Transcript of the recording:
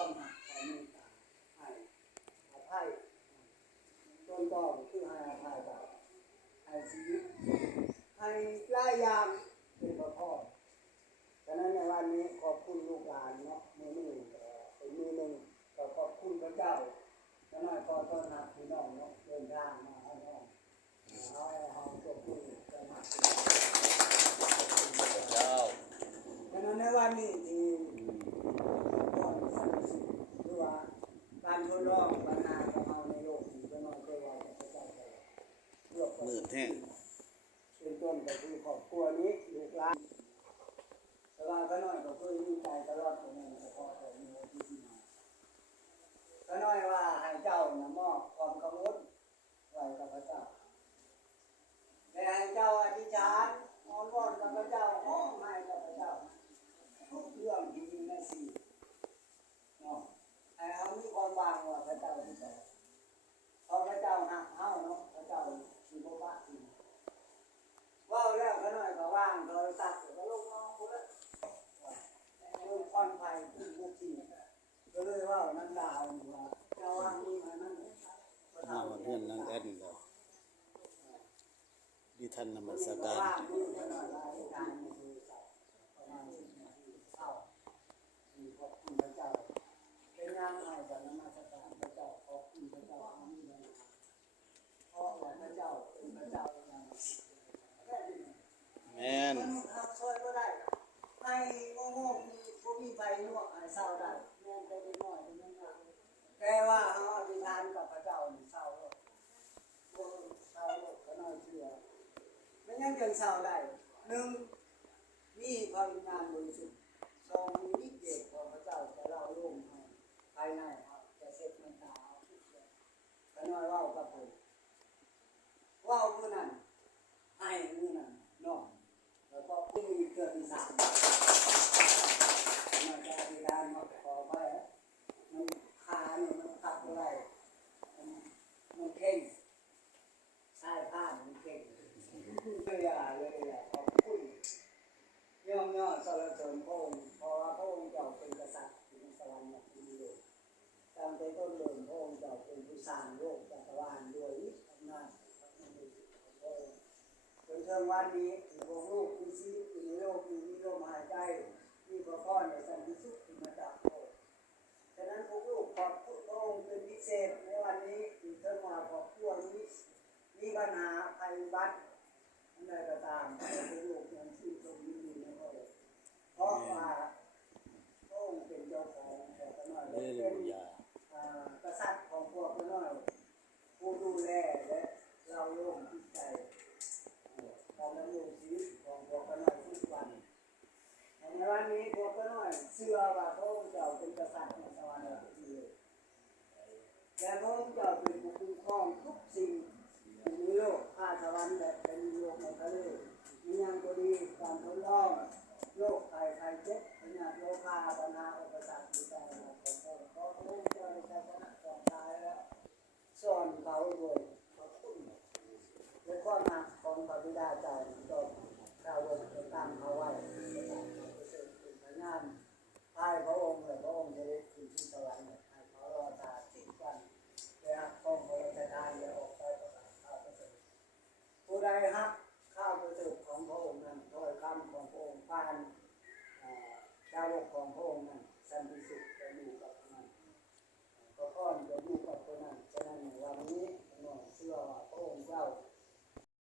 ความหักความเมตตาให้อภัยต้นก็คือให้อภัยแบบให้ชีวิตให้หลายอย่างเป็นประกอบฉะนั้นในวันนี้ขอบคุณลูกหลานเนาะมือหนึ่งเป็นมือหนึ่งก็ขอบคุณพระเจ้าฉะนั้นขอต้อนรับพี่น้องเนาะเดินทางมาให้น้องเอาให้ห้องขอบคุณจะมาเจ้าฉะนั้นในวันนี้ที่ก่อนสันติหรือว่าการทดลองปัญหาของเราในโลกนี้ก็น้อยก็ว่าพระเจ้าจะเลือกมืดแห้งเป็นต้นก็คือครอบครัวนี้ลูกหลานแต่ว่าก็น้อยก็คือมีใจตลอดของมันเฉพาะของมีที่ที่มาก็น้อยว่าให้เจ้านะมอบความกังวลไว้กับพระเจ้าแต่ให้เจ้าอธิษฐานอ้อนวอนกับพระเจ้าห้องให้กับพระเจ้าทุกเรื่องที่มีในชีวิตเนาะให้เอามีความวางว่าพระเจ้าที่สอนพอพระเจ้าหักเฮาเนาะพระเจ้าสิบ่ปะสิว่าแล้วก็น้อยก็ว่างโทรศัพท์ก็ลงน้องพุ่นละลงควันไฟขึ้นทุกทีก็เลยว่านั่นดาวนี่ว่าเจ้าว่างนี่มานั่นมาวันเพื่อนนางแอดแล้วดิท่านนมัสการเป็นงานอะไรแบบนมัสการพระเจ้าขอบคุณพระเจ้าอามีนะเพราะว่าพระเจ้าเป็นพระเจ้าอย่างแม่นหักช่วยก็ได้ให้โง่ๆมีผู้มีไฟลวกให้เศร้าได้แม่นไปได้น้อยเป็นนั้นนะแต่ว่าเฮาอธิษฐานกับพระเจ้านี่เศร้าเลยเศร้าโลกก็น้อยเชื่อไม่งั้นจะเศร้าได้หนึ่งมีพลังงานบริสุทธิ์สองมีฤทธิ์เดชของพระเจ้าจะเล่าโลกให้ภายในจะเสร็จมันตาเอาทุกอย่างก็น้อยว่ากับผมว่ามือนั้นให้มือนั้นเนาะแล้วก็ผู้มีเกิดที่สามมันจะอธิษฐานมาขอไปมันขาเนี่ยมันขับอะไรมันเข่งสายผ้ามันเข่งเลยขอบคุณย่อมย่อสรรเสริญพระองค์เพราะว่าพระองค์เจ้าเป็นกษัตริย์ในสวรรค์ที่มีโลกตั้งแต่ต้นเริ่มพระองค์เจ้าเป็นผู้สร้างโลกจักรวาลด้วยอำนาจจนถึงวันนี้ที่พวกลูกมีชีวิตอยู่ในโลกนี้มีลมหายใจมีพระพรในสันติสุขที่มาจากพระองค์ฉะนั้นพวกลูกขอบคุณพระองค์เป็นพิเศษในวันนี้ที่เพิ่งมาขอบคุณนี้มีปัญหาภัยบัติอะไรก็ตามพวกลูกยังชื่นชมยินดีในพระองค์เพราะว่าพระองค์เป็นเจ้าของแต่ก็น้อยเป็นกษัตริย์ของพวกก็น้อยผู้ดูแลและเราโลกจิตใจการดำรงชีวิตของพวกก็น้อยทุกวันในวันนี้พวกก็น้อยเชื่อว่าพระองค์เจ้าเป็นกษัตริย์ในสวรรค์และพระองค์เจ้าเป็นผู้คุ้มครองทุกสิ่งในโลกภาคสวรรค์และเป็นโลกในทะเลมีอย่างก็ดีการทดลองโรคภัยเจ็บปัญหาโลกาปัญหาอุปสรรคที่ใจของพระองค์เจ้าในใจชนะก่อนตายแล้วสอนเขาด้วยขอบคุณและข้อมาของพระบิดาเจ้าจบข้าวลงตามเขาไว้พระงานพายพระองค์และพระองค์จะได้ขึ้นที่สวรรค์ให้เขารอตาติดกันและของพระราชทานและออกไปประกาศข่าวประเสริฐผู้ใดฮักข้าวประเสริฐของพระองค์นั้นถ้อยคำของพระองค์ผ่านดาวของพระองค์นั้นสันติสุข